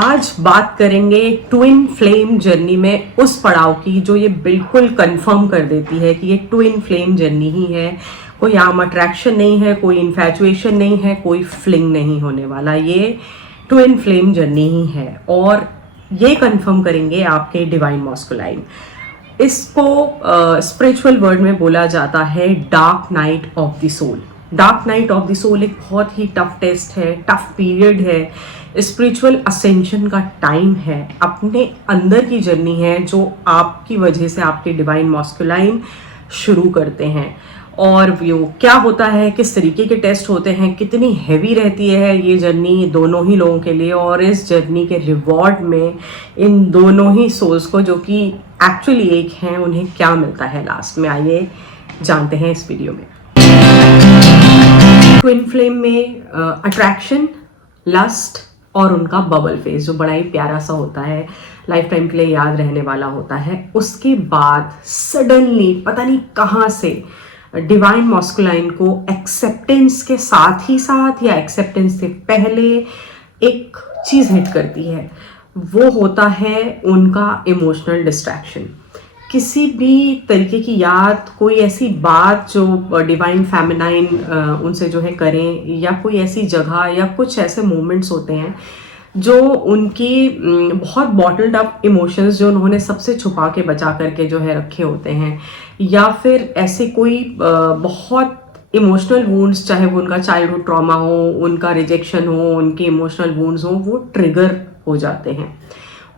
आज बात करेंगे ट्विन फ्लेम जर्नी में उस पड़ाव की जो ये बिल्कुल कंफर्म कर देती है कि ये ट्विन फ्लेम जर्नी ही है। कोई आम अट्रैक्शन नहीं है, कोई इन्फैचुएशन नहीं है, कोई फ्लिंग नहीं होने वाला, ये ट्विन फ्लेम जर्नी ही है। और ये कंफर्म करेंगे आपके डिवाइन मॉस्कुलाइन। इसको स्पिरिचुअल वर्ड में बोला जाता है dark night of the soul. Dark night of the soul एक बहुत ही टफ टेस्ट है, टफ पीरियड है, स्पिरिचुअल असेंशन का टाइम है, अपने अंदर की जर्नी है जो आपकी वजह से आपके डिवाइन मॉस्कुलाइन शुरू करते हैं। और वो क्या होता है, किस तरीके के टेस्ट होते हैं, कितनी हैवी रहती है ये जर्नी दोनों ही लोगों के लिए, और इस जर्नी के रिवॉर्ड में इन दोनों ही सोल्स को जो कि एक्चुअली एक हैं उन्हें क्या मिलता है लास्ट में, आइए जानते हैं इस वीडियो में। ट्विन फ्लेम में अट्रैक्शन, लस्ट और उनका बबल फेज जो बड़ा ही प्यारा सा होता है, लाइफ टाइम के लिए याद रहने वाला होता है। उसके बाद सडनली पता नहीं कहाँ से डिवाइन मॉस्कुलाइन को एक्सेप्टेंस के साथ ही साथ या एक्सेप्टेंस से पहले एक चीज़ हिट करती है। वो होता है उनका इमोशनल डिस्ट्रैक्शन। किसी भी तरीके की याद, कोई ऐसी बात जो डिवाइन फेमिनाइन उनसे जो है करें, या कोई ऐसी जगह या कुछ ऐसे मोमेंट्स होते हैं जो उनकी बहुत बॉटल्ड अप इमोशंस जो उन्होंने सबसे छुपा के बचा करके जो है रखे होते हैं, या फिर ऐसे कोई बहुत इमोशनल वुंड्स, चाहे वो उनका चाइल्डहुड ट्रॉमा हो, उनका रिजेक्शन हो, उनके इमोशनल वुंड्स हो, वो ट्रिगर हो जाते हैं।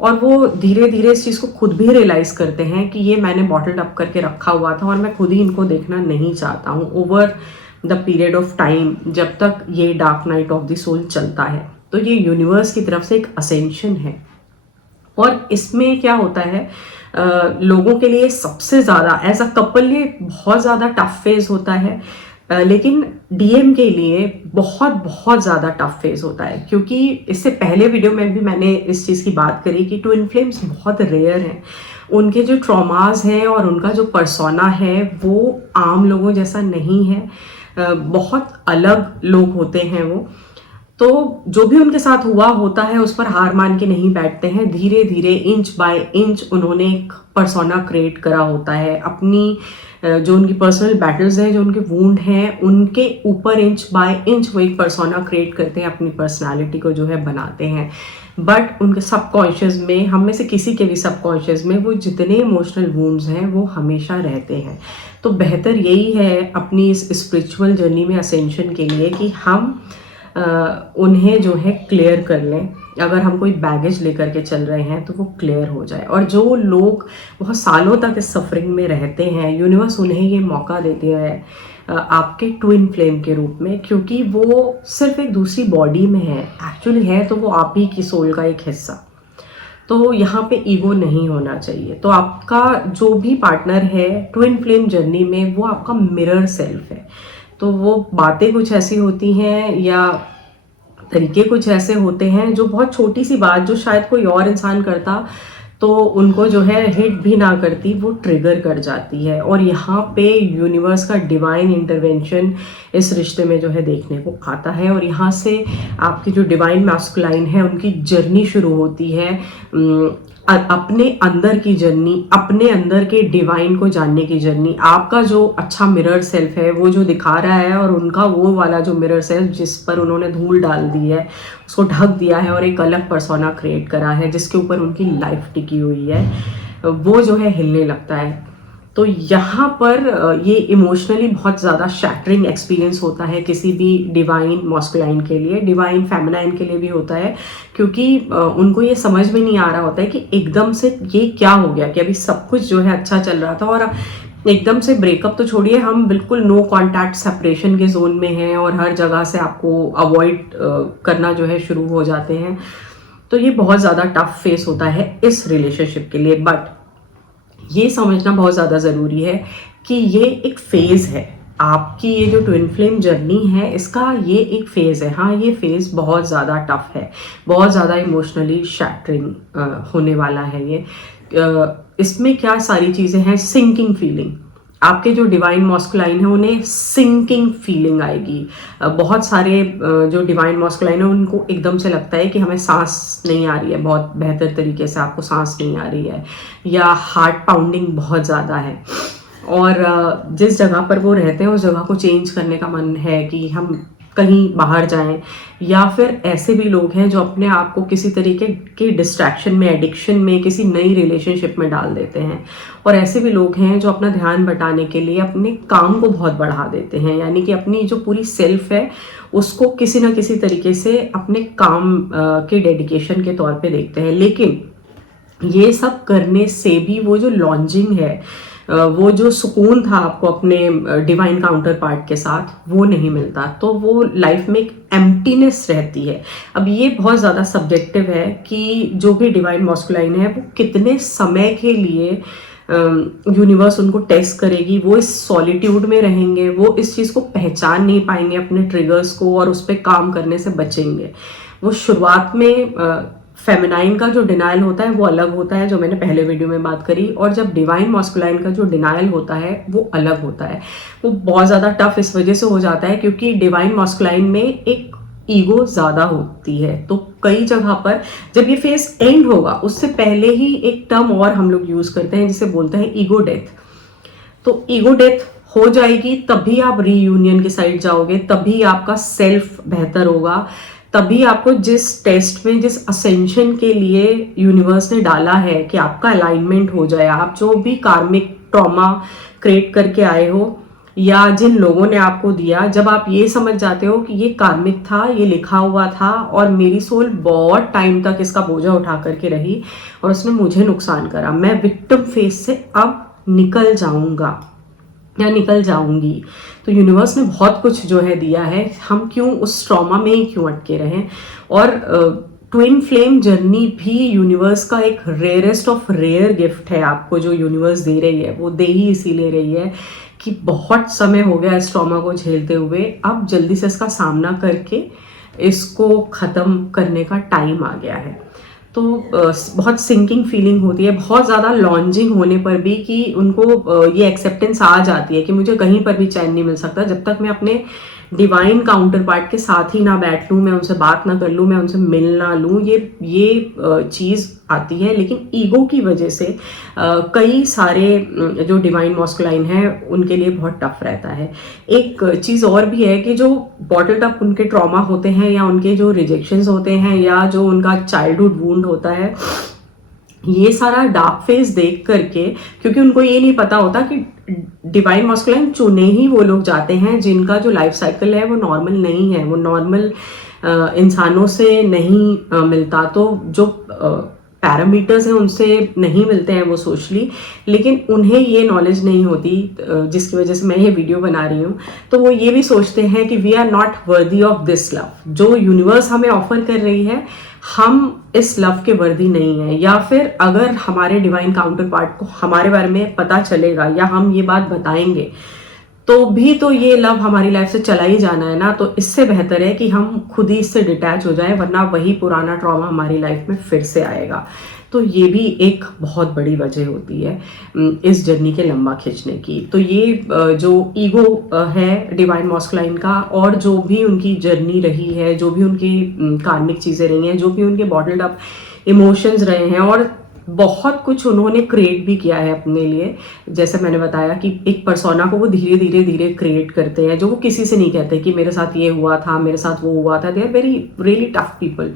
और वो धीरे धीरे इस चीज़ को खुद भी रियलाइज करते हैं कि ये मैंने बॉटल्ड अप करके रखा हुआ था और मैं खुद ही इनको देखना नहीं चाहता हूँ over the period of time जब तक ये dark night of the soul चलता है। तो ये यूनिवर्स की तरफ से एक असेंशन है। और इसमें क्या होता है, लोगों के लिए सबसे ज़्यादा एज अ कपल ये बहुत ज़्यादा टफ फेज होता है, लेकिन डीएम के लिए बहुत बहुत ज़्यादा टफ फेज होता है। क्योंकि इससे पहले वीडियो में भी मैंने इस चीज़ की बात करी कि ट्विन फ्लेम्स बहुत रेयर हैं। उनके जो ट्रॉमास हैं और उनका जो पर्सोना है वो आम लोगों जैसा नहीं है, बहुत अलग लोग होते हैं वो। तो जो भी उनके साथ हुआ होता है उस पर हार मान के नहीं बैठते हैं, धीरे धीरे इंच बाय इंच उन्होंने एक पर्सोना क्रिएट करा होता है। अपनी जो उनकी पर्सनल बैटल्स हैं, जो उनके वूंड हैं, उनके ऊपर इंच बाय इंच वो एक पर्सोना क्रिएट करते हैं, अपनी पर्सनालिटी को जो है बनाते हैं। बट उनके सबकॉन्शियस में, हम में से किसी के भी सबकॉन्शियस में, वो जितने इमोशनल वूंड्स हैं वो हमेशा रहते हैं। तो बेहतर यही है अपनी इस स्पिरिचुअल जर्नी में असेंशन के लिए कि हम उन्हें जो है क्लियर कर लें। अगर हम कोई बैगेज लेकर के चल रहे हैं तो वो क्लियर हो जाए। और जो लोग बहुत सालों तक इस सफरिंग में रहते हैं, यूनिवर्स उन्हें ये मौका देती है आपके ट्विन फ्लेम के रूप में, क्योंकि वो सिर्फ एक दूसरी बॉडी में है, एक्चुअली है तो वो आप ही की सोल का एक हिस्सा। तो यहाँ पे ईगो नहीं होना चाहिए। तो आपका जो भी पार्टनर है ट्विन फ्लेम जर्नी में, वो आपका मिरर सेल्फ है। तो वो बातें कुछ ऐसी होती हैं या तरीके कुछ ऐसे होते हैं जो बहुत छोटी सी बात जो शायद कोई और इंसान करता तो उनको जो है हिट भी ना करती, वो ट्रिगर कर जाती है। और यहाँ पे यूनिवर्स का डिवाइन इंटरवेंशन इस रिश्ते में जो है देखने को आता है। और यहाँ से आपकी जो डिवाइन मैस्कुलाइन है उनकी जर्नी शुरू होती है, अपने अंदर की जर्नी, अपने अंदर के डिवाइन को जानने की जर्नी। आपका जो अच्छा मिरर सेल्फ है वो जो दिखा रहा है, और उनका वो वाला जो मिरर सेल्फ जिस पर उन्होंने धूल डाल दी है, उसको ढक दिया है और एक अलग पर्सोना क्रिएट करा है जिसके ऊपर उनकी लाइफ टिकी हुई है, वो जो है हिलने लगता है। तो यहाँ पर ये इमोशनली बहुत ज़्यादा शैटरिंग एक्सपीरियंस होता है किसी भी डिवाइन मॉस्कुलाइन के लिए, डिवाइन फेमिनाइन के लिए भी होता है। क्योंकि उनको ये समझ में नहीं आ रहा होता है कि एकदम से ये क्या हो गया, कि अभी सब कुछ जो है अच्छा चल रहा था और एकदम से ब्रेकअप तो छोड़िए, हम बिल्कुल नो कॉन्टैक्ट सेपरेशन के जोन में हैं और हर जगह से आपको अवॉइड करना जो है शुरू हो जाते हैं। तो ये बहुत ज़्यादा टफ फेस होता है इस रिलेशनशिप के लिए। बट ये समझना बहुत ज़्यादा ज़रूरी है कि ये एक फेज़ है। आपकी ये जो ट्विन फ्लेम जर्नी है इसका ये एक फेज़ है। हाँ, ये फेज़ बहुत ज़्यादा टफ है, बहुत ज़्यादा इमोशनली शैटरिंग होने वाला है ये। इसमें क्या सारी चीज़ें हैं, सिंकिंग फीलिंग, आपके जो डिवाइन मॉस्कुलाइन है उन्हें सिंकिंग फीलिंग आएगी। बहुत सारे जो डिवाइन मॉस्कुलाइन है उनको एकदम से लगता है कि हमें सांस नहीं आ रही है, बहुत बेहतर तरीके से आपको सांस नहीं आ रही है, या हार्ट पाउंडिंग बहुत ज़्यादा है, और जिस जगह पर वो रहते हैं उस जगह को चेंज करने का मन है कि हम कहीं बाहर जाएं। या फिर ऐसे भी लोग हैं जो अपने आप को किसी तरीके के डिस्ट्रैक्शन में, एडिक्शन में, किसी नई रिलेशनशिप में डाल देते हैं। और ऐसे भी लोग हैं जो अपना ध्यान बटाने के लिए अपने काम को बहुत बढ़ा देते हैं, यानी कि अपनी जो पूरी सेल्फ है उसको किसी ना किसी तरीके से अपने काम के डेडिकेशन के तौर पे देखते हैं। लेकिन ये सब करने से भी वो जो लॉन्जिंग है, वो जो सुकून था आपको अपने डिवाइन काउंटर पार्ट के साथ, वो नहीं मिलता। तो वो लाइफ में एक एम्प्टीनेस रहती है। अब ये बहुत ज़्यादा सब्जेक्टिव है कि जो भी डिवाइन मॉस्कुलाइन है वो कितने समय के लिए यूनिवर्स उनको टेस्ट करेगी, वो इस सॉलिट्यूड में रहेंगे, वो इस चीज़ को पहचान नहीं पाएंगे अपने ट्रिगर्स को और उस पर काम करने से बचेंगे। वो शुरुआत में फेमिनाइन का जो डिनायल होता है वो अलग होता है, जो मैंने पहले वीडियो में बात करी, और जब डिवाइन मॉस्कुलाइन का जो डिनायल होता है वो अलग होता है। वो बहुत ज़्यादा टफ इस वजह से हो जाता है क्योंकि डिवाइन मॉस्कुलाइन में एक ईगो ज़्यादा होती है। तो कई जगह पर जब ये फेज एंड होगा उससे पहले ही एक टर्म और हम लोग यूज़ करते हैं जिसे बोलते हैं ईगो डेथ। तो ईगो डेथ हो जाएगी तभी आप रीयूनियन की साइड जाओगे, तभी आपका सेल्फ बेहतर होगा, तभी आपको जिस टेस्ट में, जिस असेंशन के लिए यूनिवर्स ने डाला है कि आपका अलाइनमेंट हो जाए, आप जो भी कार्मिक ट्रॉमा क्रिएट करके आए हो या जिन लोगों ने आपको दिया, जब आप ये समझ जाते हो कि ये कार्मिक था, ये लिखा हुआ था और मेरी सोल बहुत टाइम तक इसका बोझा उठा करके रही और उसने मुझे नुकसान करा, मैं विक्टिम फेस से अब निकल जाऊंगा या निकल जाऊंगी। तो यूनिवर्स ने बहुत कुछ जो है दिया है, हम क्यों उस ट्रॉमा में ही क्यों अटके रहें। और ट्विन फ्लेम जर्नी भी यूनिवर्स का एक रेयरेस्ट ऑफ रेयर गिफ्ट है आपको, जो यूनिवर्स दे रही है। वो दे ही इसीलिए रही है कि बहुत समय हो गया इस ट्रॉमा को झेलते हुए, अब जल्दी से इसका सामना करके इसको ख़त्म करने का टाइम आ गया है। तो बहुत सिंकिंग फीलिंग होती है, बहुत ज़्यादा लॉन्जिंग होने पर भी कि उनको ये एक्सेप्टेंस आ जाती है कि मुझे कहीं पर भी चैन नहीं मिल सकता जब तक मैं अपने डिवाइन काउंटर पार्ट के साथ ही ना बैठ लूँ, मैं उनसे बात ना कर लूँ, मैं उनसे मिल ना लूँ। ये चीज़ आती है। लेकिन ईगो की वजह से कई सारे जो डिवाइन मॉस्कुलाइन है उनके लिए बहुत टफ रहता है। एक चीज़ और भी है कि जो बॉटल्ड अप उनके ट्रॉमा होते हैं या उनके जो रिजेक्शंस होते हैं या जो उनका चाइल्डहुड वूंड होता है, ये सारा डार्क फेज देख करके, क्योंकि उनको ये नहीं पता होता कि डिवाइन मॉस्कुलाइन चुने ही वो लोग जाते हैं जिनका जो लाइफ साइकिल है वो नॉर्मल नहीं है, वो नॉर्मल इंसानों से नहीं मिलता। तो जो पैरामीटर्स हैं उनसे नहीं मिलते हैं वो सोशली, लेकिन उन्हें ये नॉलेज नहीं होती, जिसकी वजह से मैं ये वीडियो बना रही हूँ। तो वो ये भी सोचते हैं कि we are not worthy of this love, जो यूनिवर्स हमें ऑफर कर रही है हम इस लव के वर्दी नहीं है। या फिर अगर हमारे डिवाइन काउंटर पार्ट को हमारे बारे में पता चलेगा या हम ये बात बताएंगे तो भी तो ये लव हमारी लाइफ से चला ही जाना है ना। तो इससे बेहतर है कि हम खुद ही इससे डिटैच हो जाएं, वरना वही पुराना ट्रॉमा हमारी लाइफ में फिर से आएगा। तो ये भी एक बहुत बड़ी वजह होती है इस जर्नी के लंबा खींचने की। तो ये जो ईगो है डिवाइन मॉस्कुलाइन का, और जो भी उनकी जर्नी रही है, जो भी उनकी कार्मिक चीज़ें रही हैं, जो भी उनके बॉटल्ड अप इमोशंस रहे हैं, और बहुत कुछ उन्होंने क्रिएट भी किया है अपने लिए। जैसे मैंने बताया कि एक पर्सोना को वो धीरे धीरे धीरे क्रिएट करते हैं, जो वो किसी से नहीं कहते कि मेरे साथ ये हुआ था, मेरे साथ वो हुआ था। They are very really tough people.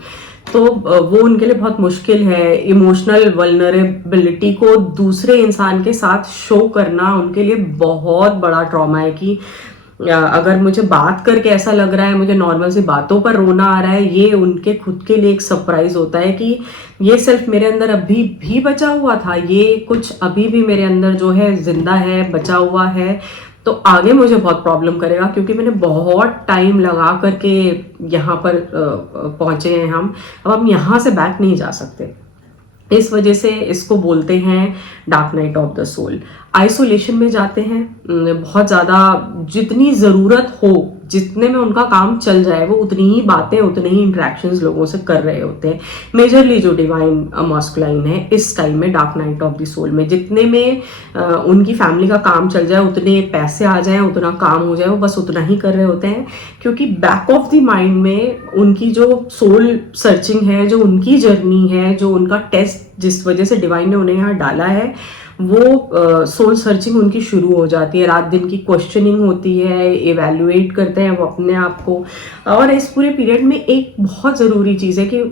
तो वो उनके लिए बहुत मुश्किल है। इमोशनल वल्नरेबिलिटी को दूसरे इंसान के साथ शो करना उनके लिए बहुत बड़ा ट्रॉमा है कि अगर मुझे बात करके ऐसा लग रहा है, मुझे नॉर्मल सी बातों पर रोना आ रहा है, ये उनके खुद के लिए एक सरप्राइज होता है कि ये सेल्फ मेरे अंदर अभी भी बचा हुआ था, ये कुछ अभी भी मेरे अंदर जो है जिंदा है, बचा हुआ है। तो आगे मुझे बहुत प्रॉब्लम करेगा क्योंकि मैंने बहुत टाइम लगा करके यहाँ पर पहुँचे हैं हम। अब हम यहाँ से बैक नहीं जा सकते। इस वजह से इसको बोलते हैं dark night of the soul. Isolation में जाते हैं, बहुत ज़्यादा जितनी ज़रूरत हो जितने में उनका काम चल जाए वो उतनी ही बातें, उतने ही इंटरेक्शंस लोगों से कर रहे होते हैं। मेजरली जो डिवाइन मॉस्कुलाइन है इस टाइम में dark night of the soul में, जितने में उनकी फैमिली का काम चल जाए, उतने पैसे आ जाए, उतना काम हो जाए, वो बस उतना ही कर रहे होते हैं। क्योंकि बैक ऑफ द माइंड में उनकी जो सोल सर्चिंग है, जो उनकी जर्नी है, जो उनका टेस्ट जिस वजह से डिवाइन ने उन्हें यहाँ डाला है, वो सोल सर्चिंग उनकी शुरू हो जाती है। रात दिन की क्वेश्चनिंग होती है, इवेल्युएट करते हैं वो अपने आप को। और इस पूरे पीरियड में एक बहुत ज़रूरी चीज़ है कि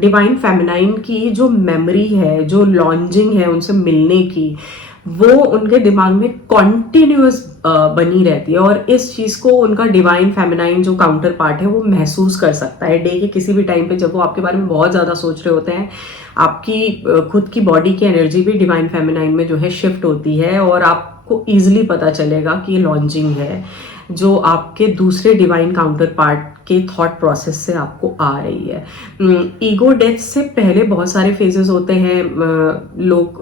डिवाइन फेमिनाइन की जो मेमोरी है, जो लॉन्जिंग है उनसे मिलने की, वो उनके दिमाग में कॉन्टिन्यूस बनी रहती है। और इस चीज़ को उनका डिवाइन फेमिनाइन जो काउंटर पार्ट है वो महसूस कर सकता है। डे के किसी भी टाइम पे जब वो आपके बारे में बहुत ज़्यादा सोच रहे होते हैं, आपकी खुद की बॉडी की एनर्जी भी डिवाइन फेमिनाइन में जो है शिफ्ट होती है, और आपको ईजिली पता चलेगा कि ये लॉन्जिंग है जो आपके दूसरे डिवाइन काउंटर पार्ट के थॉट प्रोसेस से आपको आ रही है। ईगो डेथ से पहले बहुत सारे फेजेस होते हैं। लोग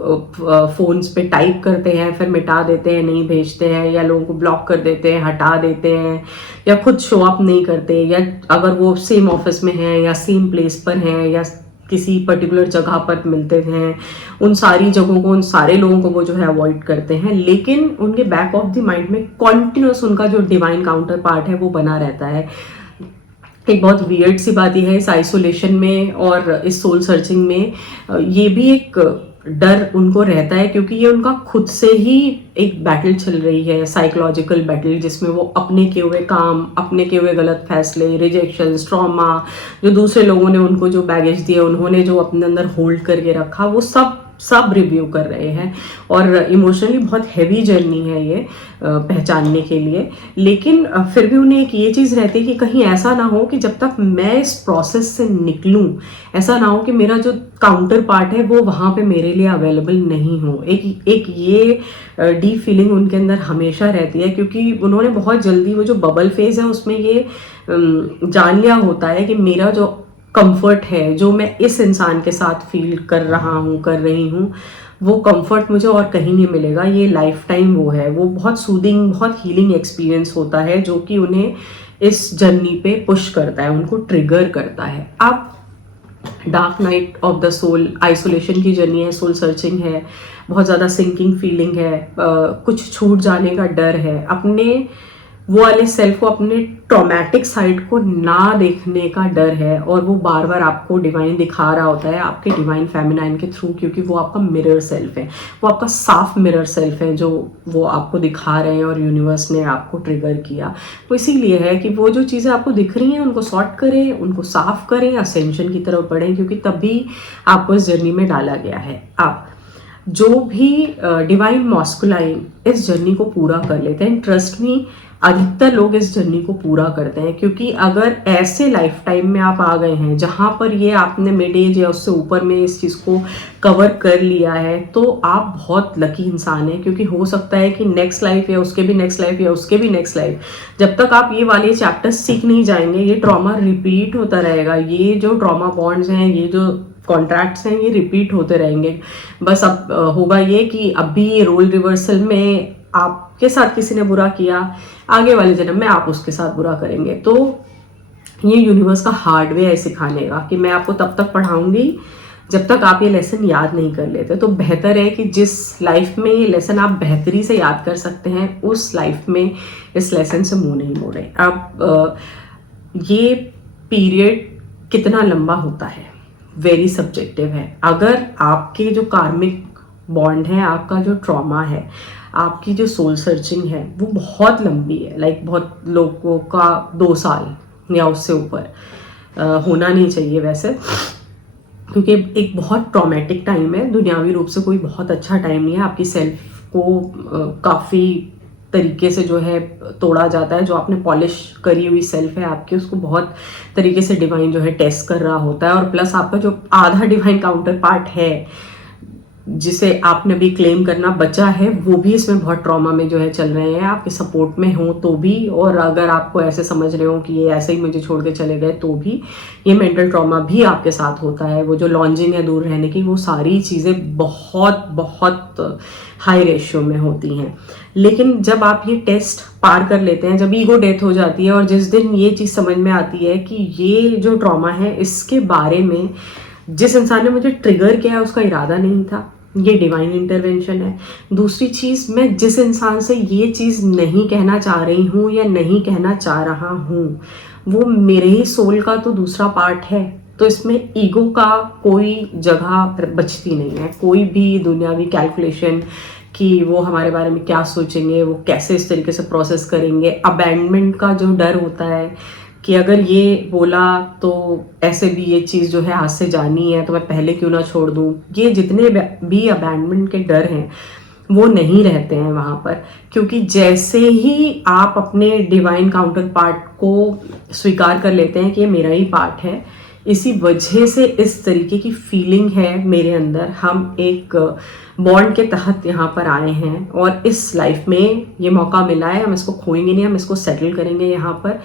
फोन्स पे टाइप करते हैं, फिर मिटा देते हैं, नहीं भेजते हैं, या लोगों को ब्लॉक कर देते हैं, हटा देते हैं, या खुद शो अप नहीं करते, या अगर वो सेम ऑफिस में हैं या सेम प्लेस पर हैं या किसी पर्टिकुलर जगह पर मिलते हैं, उन सारी जगहों को, उन सारे लोगों को वो जो है अवॉइड करते हैं। लेकिन उनके बैक ऑफ द माइंड में कॉन्टिन्यूस उनका जो डिवाइन काउंटर पार्ट है वो बना रहता है। एक बहुत वियर्ड सी बात यह है इस आइसोलेशन में और इस सोल सर्चिंग में, ये भी एक डर उनको रहता है, क्योंकि ये उनका खुद से ही एक बैटल चल रही है, साइकोलॉजिकल बैटल, जिसमें वो अपने किए हुए काम, अपने किए हुए गलत फैसले, रिजेक्शन, ट्रॉमा, जो दूसरे लोगों ने उनको जो बैगेज दिया, उन्होंने जो अपने अंदर होल्ड करके रखा, वो सब रिव्यू कर रहे हैं। और इमोशनली बहुत हैवी जर्नी है ये पहचानने के लिए। लेकिन फिर भी उन्हें एक ये चीज़ रहती है कि कहीं ऐसा ना हो कि जब तक मैं इस प्रोसेस से निकलूं, ऐसा ना हो कि मेरा जो काउंटर पार्ट है वो वहाँ पे मेरे लिए अवेलेबल नहीं हो। एक ये डीप फीलिंग उनके अंदर हमेशा रहती है, क्योंकि उन्होंने बहुत जल्दी वो जो बबल फेज है उसमें ये जान लिया होता है कि मेरा जो कंफर्ट है, जो मैं इस इंसान के साथ फील कर रहा हूँ, कर रही हूँ, वो कंफर्ट मुझे और कहीं नहीं मिलेगा। ये लाइफ टाइम वो है, वो बहुत सूदिंग, बहुत हीलिंग एक्सपीरियंस होता है, जो कि उन्हें इस जर्नी पे पुश करता है, उनको ट्रिगर करता है। अब dark night of the soul isolation की जर्नी है, सोल सर्चिंग है, बहुत ज़्यादा सिंकिंग फीलिंग है, कुछ छूट जाने का डर है, अपने वो वाले सेल्फ को, अपने ट्रॉमेटिक साइड को ना देखने का डर है। और वो बार बार आपको डिवाइन दिखा रहा होता है, आपके डिवाइन फेमिनाइन के थ्रू, क्योंकि वो आपका मिरर सेल्फ है, वो आपका साफ मिरर सेल्फ है जो वो आपको दिखा रहे हैं, और यूनिवर्स ने आपको ट्रिगर किया। वो इसीलिए है कि वो जो चीज़ें आपको दिख रही हैं उनको सॉर्ट करें, उनको साफ करें, असेंशन की तरफ बढ़ें, क्योंकि तभी आपको इस जर्नी में डाला गया है। आप जो भी डिवाइन मॉस्कुलाइन इस जर्नी को पूरा कर लेते हैं, ट्रस्ट मी, अधिकतर लोग इस जर्नी को पूरा करते हैं। क्योंकि अगर ऐसे लाइफ टाइम में आप आ गए हैं जहाँ पर ये आपने मिड एज या उससे ऊपर में इस चीज़ को कवर कर लिया है, तो आप बहुत लकी इंसान हैं। क्योंकि हो सकता है कि नेक्स्ट लाइफ या उसके भी नेक्स्ट लाइफ या उसके भी नेक्स्ट लाइफ, जब तक आप ये वाले चैप्टर्स सीख नहीं जाएंगे, ये ट्रॉमा रिपीट होता रहेगा। ये जो ट्रॉमा बॉन्ड्स हैं, ये जो कॉन्ट्रैक्ट्स हैं, ये रिपीट होते रहेंगे। बस अब होगा ये कि अभी ये रोल रिवर्सल में आपके साथ किसी ने बुरा किया, आगे वाले जन्म में आप उसके साथ बुरा करेंगे। तो ये यूनिवर्स का हार्डवेयर है सिखाने का, कि मैं आपको तब तक पढ़ाऊंगी जब तक आप ये लेसन याद नहीं कर लेते। तो बेहतर है कि जिस लाइफ में ये लेसन आप बेहतरी से याद कर सकते हैं, उस लाइफ में इस लेसन से मुंह नहीं मोड़ें। अब ये पीरियड कितना लंबा होता है, वेरी सब्जेक्टिव है। अगर आपके जो कार्मिक बॉन्ड है, आपका जो ट्रॉमा है, आपकी जो सोल सर्चिंग है, वो बहुत लंबी है, लाइक बहुत लोगों का 2 साल या उससे ऊपर होना नहीं चाहिए वैसे, क्योंकि एक बहुत ट्रॉमेटिक टाइम है। दुनियावी रूप से कोई बहुत अच्छा टाइम नहीं है। आपकी सेल्फ को काफ़ी तरीके से जो है तोड़ा जाता है। जो आपने पॉलिश करी हुई सेल्फ है आपकी, उसको बहुत तरीके से डिवाइन जो है टेस्ट कर रहा होता है। और प्लस आपका जो आधा डिवाइन काउंटर पार्ट है, जिसे आपने अभी क्लेम करना बचा है वो भी इसमें बहुत ट्रॉमा में जो है चल रहे हैं, आपके सपोर्ट में हो तो भी, और अगर आपको ऐसे समझ रहे हो कि ये ऐसे ही मुझे छोड़ के चले गए तो भी, ये मेंटल ट्रॉमा भी आपके साथ होता है। वो जो लॉन्जिंग है दूर रहने की, वो सारी चीज़ें बहुत बहुत हाई रेशियो में होती हैं। लेकिन जब आप ये टेस्ट पार कर लेते हैं, जब ईगो डेथ हो जाती है और जिस दिन ये चीज़ समझ में आती है कि ये जो ट्रॉमा है इसके बारे में जिस इंसान ने मुझे ट्रिगर किया है उसका इरादा नहीं था, ये डिवाइन इंटरवेंशन है। दूसरी चीज़, मैं जिस इंसान से ये चीज़ नहीं कहना चाह रही हूँ या नहीं कहना चाह रहा हूँ वो मेरे ही सोल का तो दूसरा पार्ट है, तो इसमें ईगो का कोई जगह बचती नहीं है। कोई भी दुनियावी कैलकुलेशन कि वो हमारे बारे में क्या सोचेंगे, वो कैसे इस तरीके से प्रोसेस करेंगे, अबैंडमेंट का जो डर होता है कि अगर ये बोला तो ऐसे भी ये चीज़ जो है हाथ से जानी है तो मैं पहले क्यों ना छोड़ दूँ, ये जितने भी अबैंडमेंट के डर हैं वो नहीं रहते हैं वहाँ पर। क्योंकि जैसे ही आप अपने डिवाइन काउंटर पार्ट को स्वीकार कर लेते हैं कि ये मेरा ही पार्ट है, इसी वजह से इस तरीके की फीलिंग है मेरे अंदर। हम एक बॉन्ड के तहत यहाँ पर आए हैं और इस लाइफ में ये मौका मिला है, हम इसको खोएंगे नहीं, हम इसको सेटल करेंगे यहाँ पर।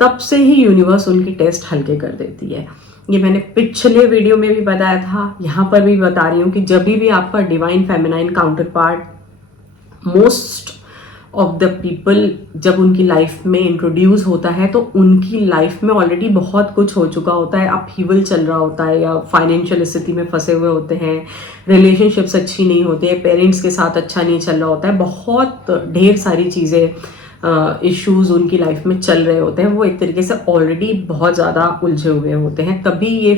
तब से ही यूनिवर्स उनकी टेस्ट हल्के कर देती है। ये मैंने पिछले वीडियो में भी बताया था, यहाँ पर भी बता रही हूँ कि जब भी आपका divine feminine counter part most of the people जब उनकी लाइफ में इंट्रोड्यूस होता है तो उनकी लाइफ में ऑलरेडी बहुत कुछ हो चुका होता है, अपहीवल चल रहा होता है या फाइनेंशियल स्थिति में फंसे हुए होते हैं, रिलेशनशिप्स अच्छी नहीं होती है, पेरेंट्स के साथ अच्छा नहीं चल रहा होता है, बहुत ढेर सारी चीज़ें इश्यूज उनकी लाइफ में चल रहे होते हैं, वो एक तरीके से ऑलरेडी बहुत ज़्यादा उलझे हुए होते हैं। तभी ये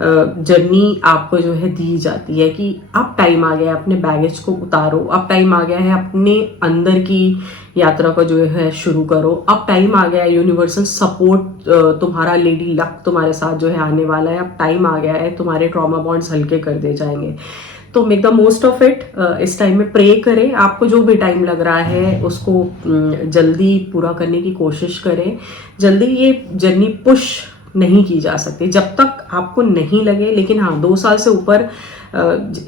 जर्नी आपको जो है दी जाती है कि अब टाइम आ गया है अपने बैगेज को उतारो, अब टाइम आ गया है अपने अंदर की यात्रा को जो है शुरू करो, अब टाइम आ गया है यूनिवर्सल सपोर्ट तुम्हारा लेडी लक तुम्हारे साथ जो है आने वाला है, अब टाइम आ गया है तुम्हारे ट्रॉमा बॉन्ड्स हल्के कर दे जाएंगे। तो make the most of it. इस टाइम में प्रे करें, आपको जो भी टाइम लग रहा है उसको जल्दी पूरा करने की कोशिश करें। जल्दी ये जर्नी पुश नहीं की जा सकती जब तक आपको नहीं लगे। लेकिन हाँ, 2 साल से ऊपर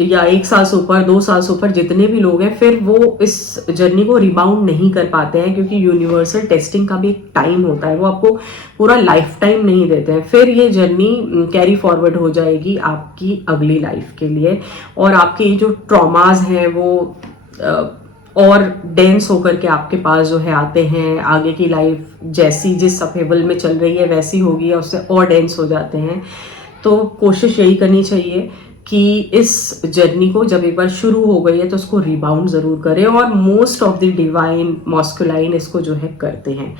या 1 साल से ऊपर, 2 साल से ऊपर जितने भी लोग हैं, फिर वो इस जर्नी को रिबाउंड नहीं कर पाते हैं, क्योंकि यूनिवर्सल टेस्टिंग का भी एक टाइम होता है, वो आपको पूरा लाइफ टाइम नहीं देते हैं। फिर ये जर्नी कैरी फॉरवर्ड हो जाएगी आपकी अगली लाइफ के लिए, और आपकी जो ट्रॉमाज हैं वो और डेंस होकर के आपके पास जो है आते हैं। आगे की लाइफ जैसी जिस अपहेवल में चल रही है वैसी होगी या उससे और डेंस हो जाते हैं। तो कोशिश यही करनी चाहिए कि इस जर्नी को जब एक बार शुरू हो गई है तो उसको रिबाउंड ज़रूर करें, और मोस्ट ऑफ द डिवाइन मॉस्कुलाइन इसको जो है करते हैं।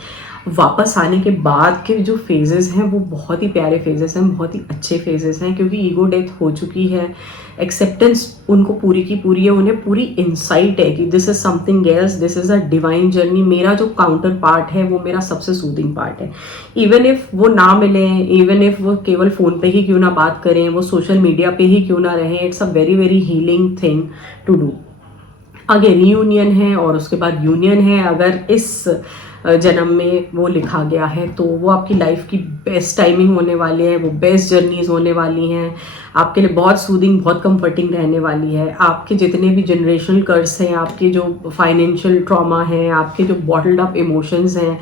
वापस आने के बाद के जो फेजेस हैं वो बहुत ही प्यारे फेजेस हैं, बहुत ही अच्छे फेजेस हैं, क्योंकि ईगो डेथ हो चुकी है, एक्सेप्टेंस उनको पूरी की पूरी है, उन्हें पूरी इंसाइट है कि this is something else, this is a divine journey. मेरा जो काउंटर पार्ट है वो मेरा सबसे सूदिंग पार्ट है। इवन इफ वो ना मिले, इवन इफ वो केवल फ़ोन पे ही क्यों ना बात करें, वो सोशल मीडिया पे ही क्यों ना रहें, it's a very very healing thing to do. आगे रीयूनियन है और उसके बाद यूनियन है। अगर इस जन्म में वो लिखा गया है तो वो आपकी लाइफ की बेस्ट टाइमिंग होने वाली है, वो बेस्ट जर्नीज होने वाली हैं, आपके लिए बहुत सूदिंग, बहुत कंफर्टिंग रहने वाली है। आपके जितने भी जनरेशनल कर्स हैं, आपके जो फाइनेंशियल ट्रॉमा है, आपके जो बॉटल्ड अप इमोशंस हैं,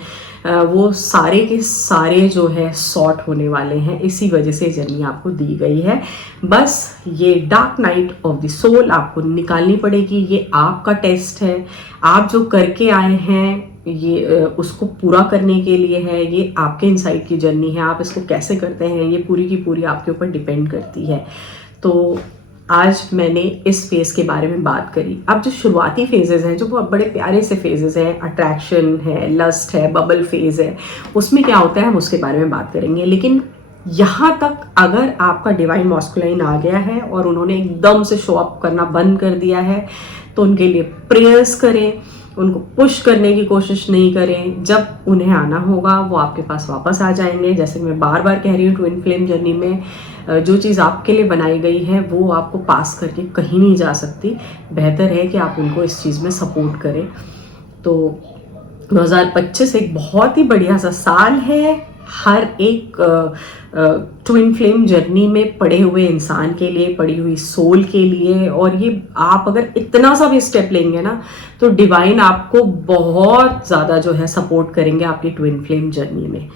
वो सारे के सारे जो है सॉर्ट होने वाले हैं। इसी वजह से जर्नी आपको दी गई है। बस ये dark night of the soul आपको निकालनी पड़ेगी। ये आपका टेस्ट है, आप जो करके आए हैं ये उसको पूरा करने के लिए है। ये आपके इनसाइड की जर्नी है, आप इसको कैसे करते हैं ये पूरी की पूरी आपके ऊपर डिपेंड करती है। तो आज मैंने इस फेज़ के बारे में बात करी। अब जो शुरुआती फेजेस हैं, जो बहुत बड़े प्यारे से फेजेस हैं, अट्रैक्शन है, लस्ट है, बबल फेज है, उसमें क्या होता है हम उसके बारे में बात करेंगे। लेकिन यहाँ तक अगर आपका डिवाइन मॉस्कुलाइन आ गया है और उन्होंने एकदम से शो अप करना बंद कर दिया है, तो उनके लिए प्रेयर्स करें, उनको पुश करने की कोशिश नहीं करें। जब उन्हें आना होगा वो आपके पास वापस आ जाएंगे। जैसे मैं बार बार कह रही हूँ, ट्विन फ्लेम जर्नी में जो चीज़ आपके लिए बनाई गई है वो आपको पास करके कहीं नहीं जा सकती। बेहतर है कि आप उनको इस चीज़ में सपोर्ट करें। तो 2025 एक बहुत ही बढ़िया सा साल है। हर एक ट्विन फ्लेम जर्नी में पड़े हुए इंसान के लिए, पड़ी हुई सोल के लिए। और ये आप अगर इतना सा भी स्टेप लेंगे ना, तो डिवाइन आपको बहुत ज़्यादा जो है सपोर्ट करेंगे आपकी ट्विन फ्लेम जर्नी में।